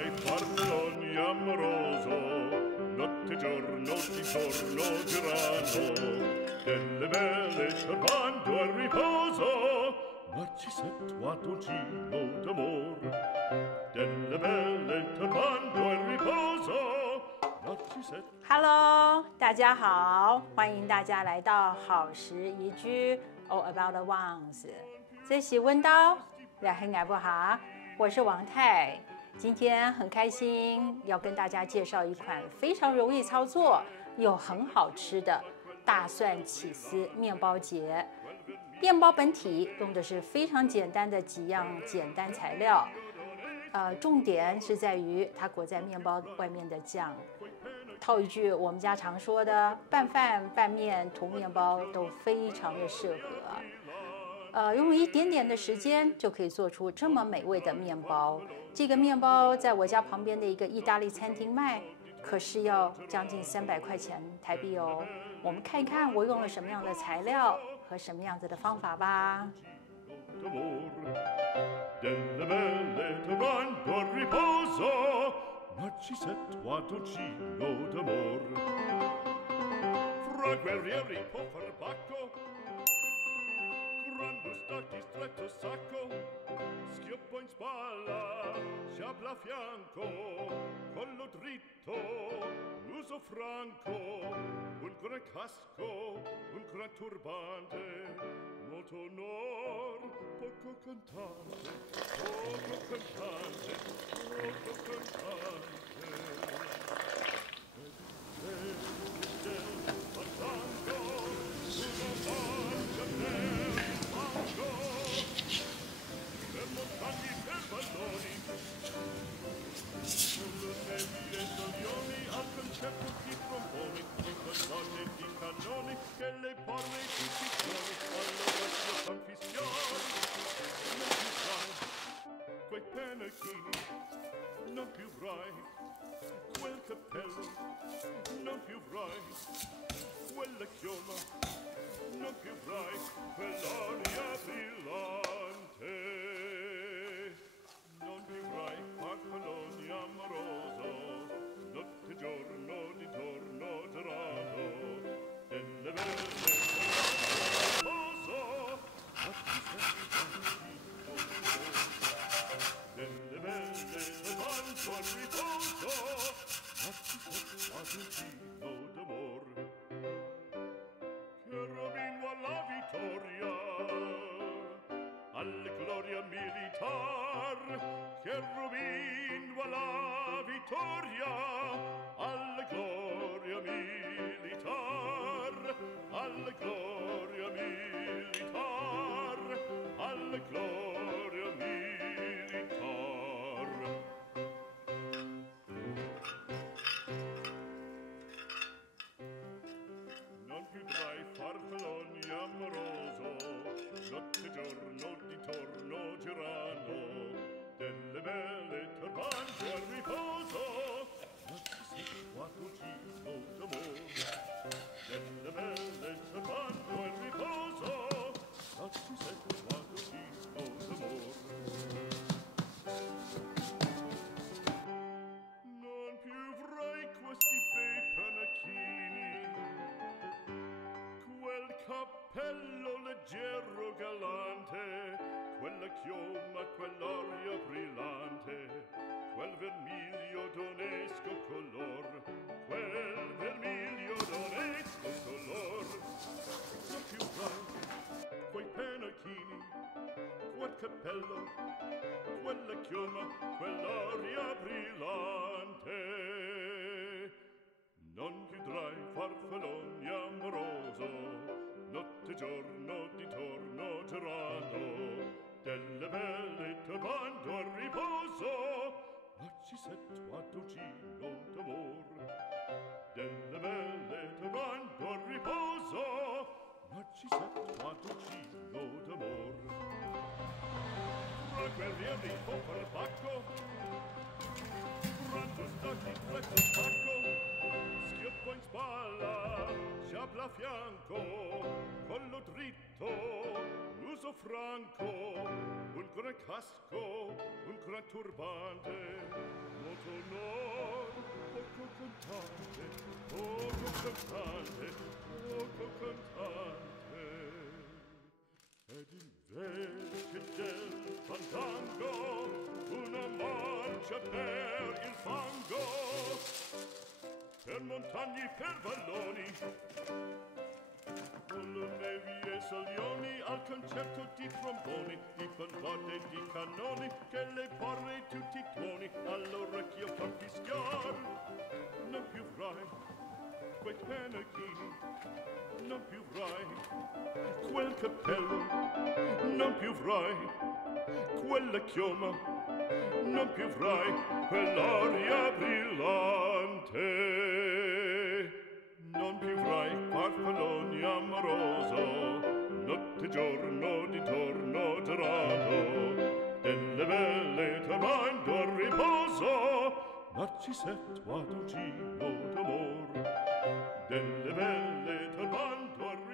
vedrai farlo ogni amoroso, notte e giorno di torno girano, delle belle turbando al riposo, Narcisetto Adugino d'amor, delle belle turbando al riposo, Narcisetto。 Hello， 大家好，欢迎大家来到好时宜居 All About the Ones。这是温刀，两黑矮不哈，我是王太。今天很开心，要跟大家介绍一款非常容易操作又很好吃的大蒜起司面包节。面包本体用的是非常简单的几样简单材料，重点是在于它裹在面包外面的酱。套一句我们家常说的，拌饭、拌面、涂面包都非常的适合。用一点点的时间就可以做出这么美味的面包。这个面包在我家旁边的一个意大利餐厅卖，可是要将近300块钱台币哦。我们看一看我用了什么样的材料和什么样子的方法吧。Narcisetto Adugino d'amor, fra guerrieri può far bacco, gran bustacchi stretto sacco, schioppo in spalla, sciabla a fianco, collo dritto, muso franco, un gran casco, un gran turbante, molto onor, poco cantante, poco cantante, poco cantante. Che le porre i piccioni allora san fischioni non più frai quei pennacchini, non più avrai quel cappello, non più avrai quella chioma, non più avrai quell'aria brillante, non più avrai farfalloni amoroso, notte e giorno di torno girato, delle belle riposo, delle belle davanti al riposo, Narcisetto Adugino d'amor, che Robino alla vittoria, alla gloria militar, che Robino alla vittoria, alla gloria militar, alla gloria militar, alla gloria militar. Non più drai farfalloni amoroso, notte e giorno di torno girano, delle belle turbante al riposo, Narcisetto Adugino d'amor, delle belle turbante al riposo, Narcisetto Adugino d'amor. Non più avrai questi bei panacchini, quel cappello leggero galante, quella chioma, quell'aria brillante, quel vermiglio d'onesco color, quel vermiglio d'onesco color. Non più avrai quei pennacchini, quel cappello, quella chioma, quell'aria brillante. Non più avrai farfalloni amoroso, notte e giorno di torno girando, delle belle turbando al riposo, Narcisetto Adugino d'amor, delle belle turbando al riposo, Narcisetto Adugino d'amor. Fra guerrieri può far bacco, gran bustacchi stretto sacco, schioppo in spalla, sciabla a fianco, collo dritto, muso franco, un gran casco, un gran turbante, noto non, poco cantante, poco cantante, poco cantante. Ed invece del fandango, una marcia per il fango, per montagne, per valloni, con le nevi e salioni, al concerto di tromboni, di fanfarte e di cannoni, che le porre tutti i tuoni all'orecchio fan fischiar. Non più frai quei pennacchini, non più frai quel cappello, non più frai quella chioma, non più frai quell'aria brillante, non più frai farfalloni amoroso, notte giorno di torno girato, delle belle tornando a riposo, Narcisetto ad un giro d'amor, delle belle tornando a riposo.